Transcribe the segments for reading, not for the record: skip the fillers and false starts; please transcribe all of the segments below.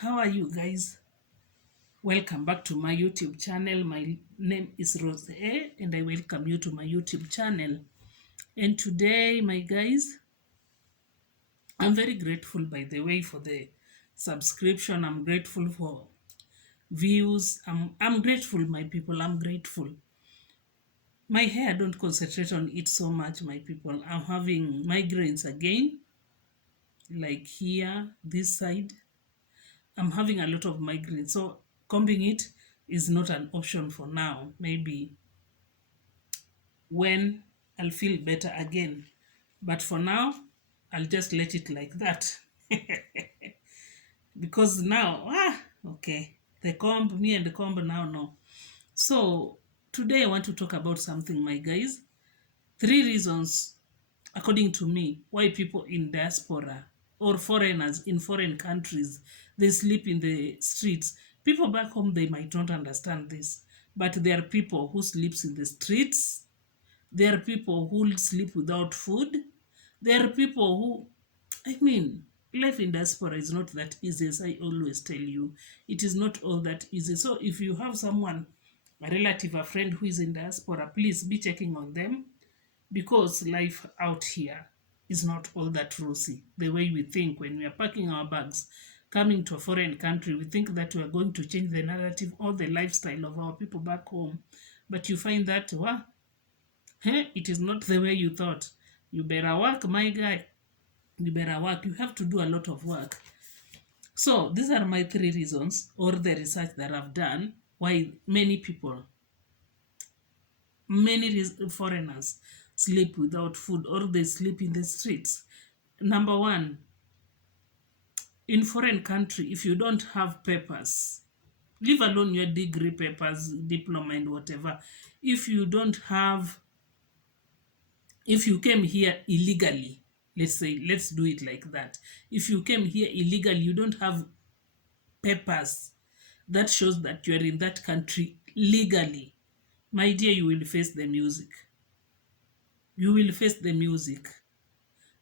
how are you guys? Welcome back to my YouTube channel. My name is Rose A, and I welcome you to my YouTube channel. And today, my guys, I'm very grateful, by the way, for the subscription. I'm grateful for views. I'm grateful, my people. I'm grateful. My hair, don't concentrate on it so much, my people. I'm having migraines again, like here, this side. I'm having a lot of migraines. So combing it is not an option for now. Maybe when I'll feel better again. But for now, I'll just let it like that. Because now, okay. The comb, me and the comb now, no. So today I want to talk about something, my guys. 3 reasons, according to me, why people in diaspora or foreigners in foreign countries, they sleep in the streets. People back home, they might not understand this, but there are people who sleeps in the streets. There are people who sleep without food. There are people life in diaspora is not that easy, as I always tell you. It is not all that easy. So if you have someone, a relative, a friend who is in diaspora, please be checking on them, because life out here is not all that rosy the way we think. When we are packing our bags coming to a foreign country, we think that we are going to change the narrative or the lifestyle of our people back home, but you find that it is not the way you thought. You better work, my guy. You better work. You have to do a lot of work. So these are my 3 reasons, or the research that I've done, why many foreigners sleep without food, or they sleep in the streets. Number one, in foreign country, if you don't have papers, leave alone your degree papers, diploma and whatever, if you don't have, if you came here illegally, let's do it like that. If you came here illegally, you don't have papers that shows that you are in that country legally, my dear, you will face the music. You will face the music.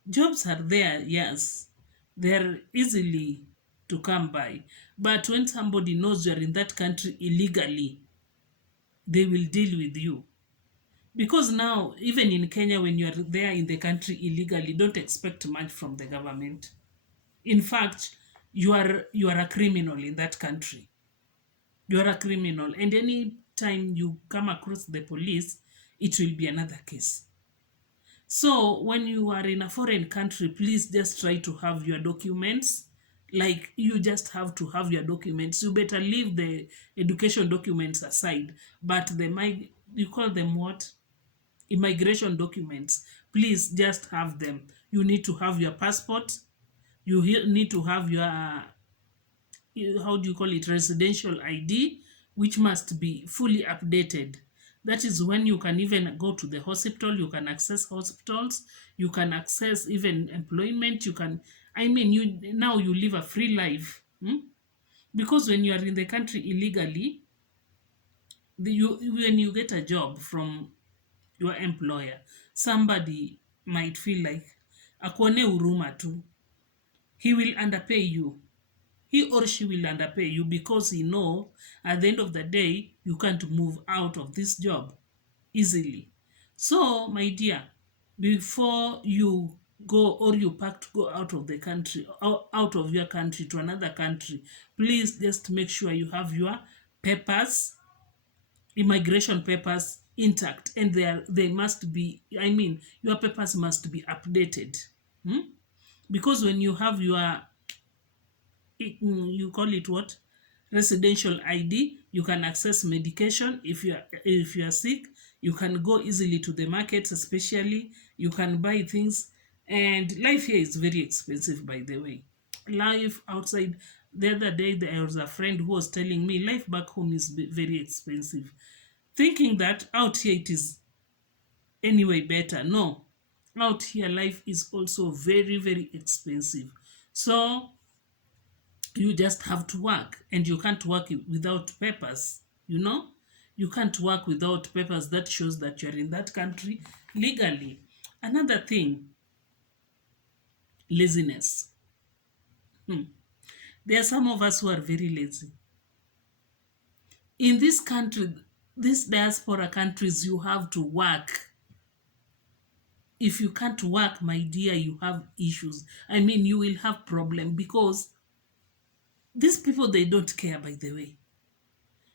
Jobs are there, yes. They're easily to come by. But when somebody knows you're in that country illegally, they will deal with you. Because now, even in Kenya, when you're there in the country illegally, don't expect much from the government. In fact, you are a criminal in that country. You are a criminal. And any time you come across the police, it will be another case. So when you are in a foreign country, please just try to have your documents. Like, you just have to have your documents. You better leave the education documents aside. But you call them what? Immigration documents. Please just have them. You need to have your passport. You need to have your, how do you call it, residential ID, which must be fully updated. That is when you can even go to the hospital, you can access hospitals, you can access even employment, you live a free life. Because when you are in the country illegally, when you get a job from your employer, somebody might feel like akuone huruma tu. He will underpay you. He or she will underpay you, because he know at the end of the day you can't move out of this job easily. So, my dear, before you go, or you pack to go out of the country, out of your country to another country, please just make sure you have your papers, immigration papers, intact, and they must be, your papers must be updated. Because when you have your, you call it what, residential ID, you can access medication. If you are sick, you can go easily to the markets, especially you can buy things. And life here is very expensive, by the way. Life outside, the other day there was a friend who was telling me life back home is very expensive, thinking that out here it is anyway better. No, out here life is also very, very expensive. So you just have to work, and you can't work without papers. You can't work without papers that shows that you're in that country legally. Another thing, laziness. There are some of us who are very lazy. In this country, these diaspora countries, you have to work. If you can't work, my dear, you have issues. I mean, you will have problem, because these people, they don't care, by the way.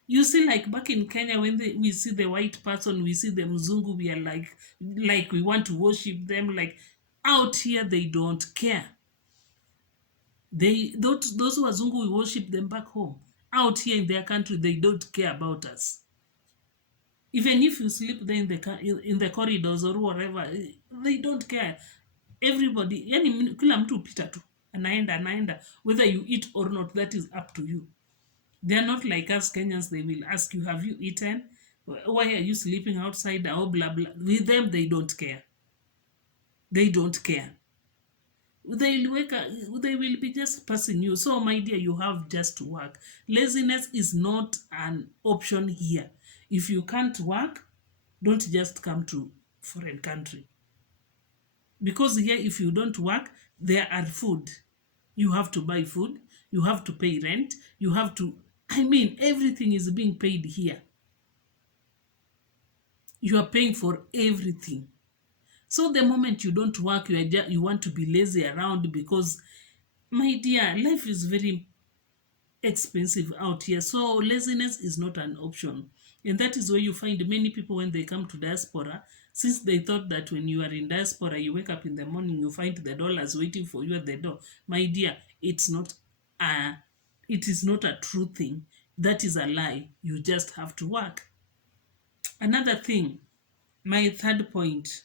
You see, like back in Kenya, when we see the white person, we see the mzungu, we are like we want to worship them. Like, out here, they don't care. Those wazungu, we worship them back home. Out here in their country, they don't care about us. Even if you sleep there in the corridors or whatever, they don't care. Everybody, yani kila mtu upita tu, anaenda, whether you eat or not, that is up to you. They are not like us Kenyans. They will ask you, have you eaten? Why are you sleeping outside? Oh, blah, blah. With them, they don't care. They don't care. They will be just passing you. So, my dear, you have just to work. Laziness is not an option here. If you can't work, don't just come to foreign country. Because here, if you don't work, there are food. You have to buy food. You have to pay rent. You have to, I mean, everything is being paid here. You are paying for everything. So the moment you don't work, you want to be lazy around, because, my dear, life is very expensive out here. So laziness is not an option. And that is where you find many people, when they come to diaspora, since they thought that when you are in diaspora, you wake up in the morning, you find the dollars waiting for you at the door. My dear, it is not a true thing. That is a lie. You just have to work. Another thing, my third point,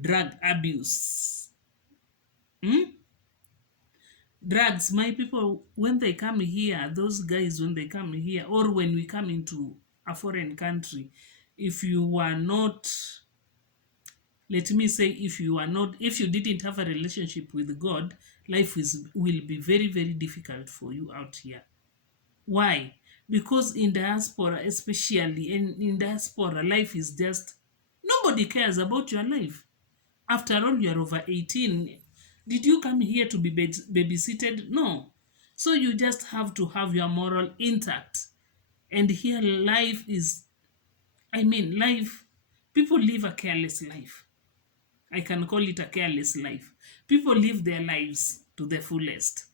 drug abuse. Drugs, my people, when they come here, those guys, when they come here, or when we come into a foreign country, if you are not, let me say, if you didn't have a relationship with God, life will be very, very difficult for you out here. Why? Because in diaspora, especially in diaspora, life is just, nobody cares about your life. After all, you are over 18. Did you come here to be babysitted? No. So you just have to have your moral intact. And here life is, people live a careless life. I can call it a careless life. People live their lives to the fullest.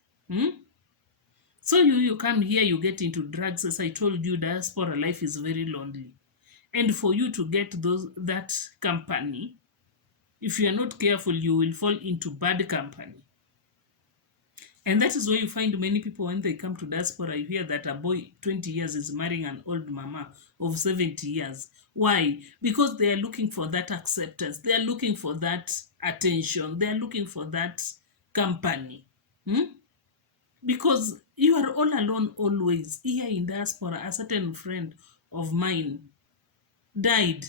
So you come here, you get into drugs. As I told you, diaspora life is very lonely. And for you to get that company, if you are not careful, you will fall into bad company. And that is where you find many people, when they come to diaspora, you hear that a boy 20 years is marrying an old mama of 70 years. Why? Because they are looking for that acceptance. They are looking for that attention. They are looking for that company. Because you are all alone always. Here in diaspora, a certain friend of mine died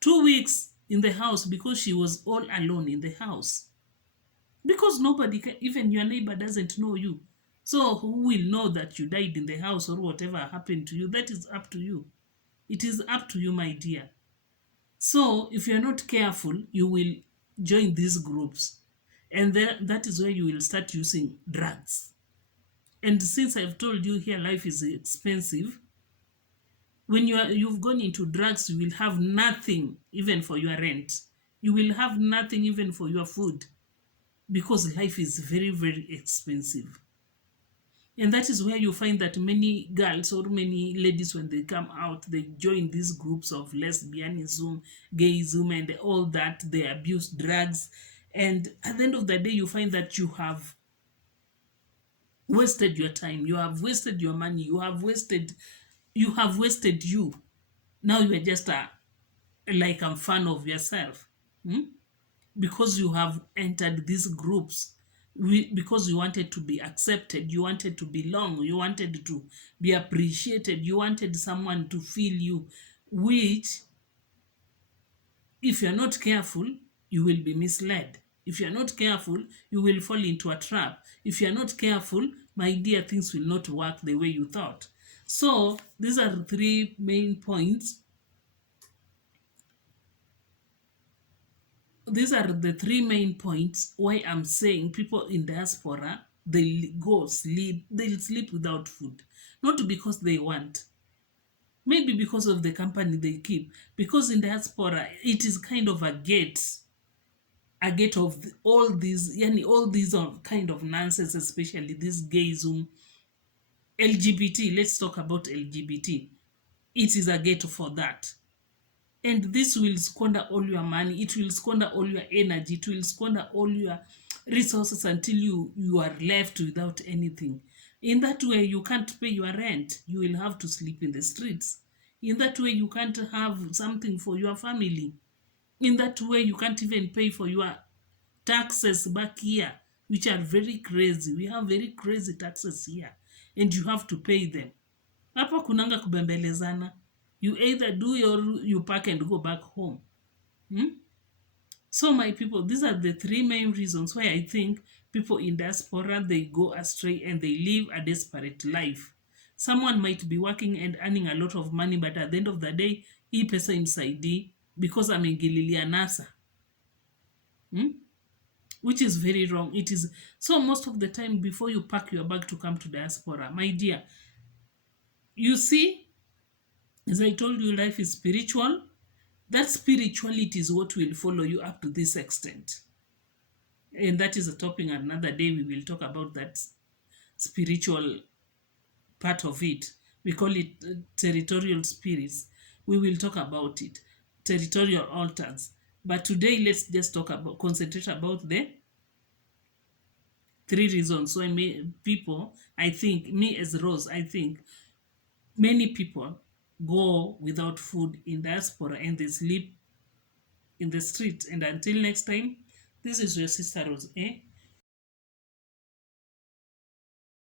2 weeks in the house because she was all alone in the house. Because nobody can, even your neighbor doesn't know you. So who will know that you died in the house or whatever happened to you? That is up to you. It is up to you, my dear. So if you're not careful, you will join these groups. And that is where you will start using drugs. And since I've told you here life is expensive, when you've gone into drugs, you will have nothing even for your rent. You will have nothing even for your food, because life is very, very expensive. And that is where you find that many girls or many ladies, when they come out, they join these groups of lesbianism, gayism, and all that. They abuse drugs. And at the end of the day, you find that you have wasted your time. You have wasted your money. You have wasted you. Now you are just like a fan of yourself. Because you have entered these groups, because you wanted to be accepted, you wanted to belong, you wanted to be appreciated, you wanted someone to feel you, which, if you're not careful, you will be misled. If you're not careful, you will fall into a trap. If you're not careful, my dear, things will not work the way you thought. So these are 3 main points these are the three main points why I'm saying people in diaspora, they'll sleep without food. Not because they want, maybe because of the company they keep. Because in diaspora, it is kind of a gate of all these, yani all these are kind of nonsense, especially this gayism, LGBT. Let's talk about LGBT. It is a gate for that. And this will squander all your money, it will squander all your energy, it will squander all your resources until you are left without anything. In that way, you can't pay your rent, you will have to sleep in the streets. In that way, you can't have something for your family. In that way, you can't even pay for your taxes back here, which are very crazy. We have very crazy taxes here, and you have to pay them. Hapa kunanga kubembelezana. You either do your, you pack and go back home. Hmm? So my people, these are the three main reasons why I think people in diaspora, they go astray and they live a desperate life. Someone might be working and earning a lot of money, but at the end of the day, hii pesa imsaidii because ameingililia nasa. Hmm? Which is very wrong. It is so most of the time before you pack your bag to come to diaspora, my dear, you see, as I told you, life is spiritual. That spirituality is what will follow you up to this extent. And that is a topic another day. We will talk about that spiritual part of it. We call it territorial spirits. We will talk about it. Territorial altars. But today, let's just concentrate about the three reasons why people, I think, me as Rose, I think many people go without food in diaspora and they sleep in the street. And until next time, this is your sister Rose.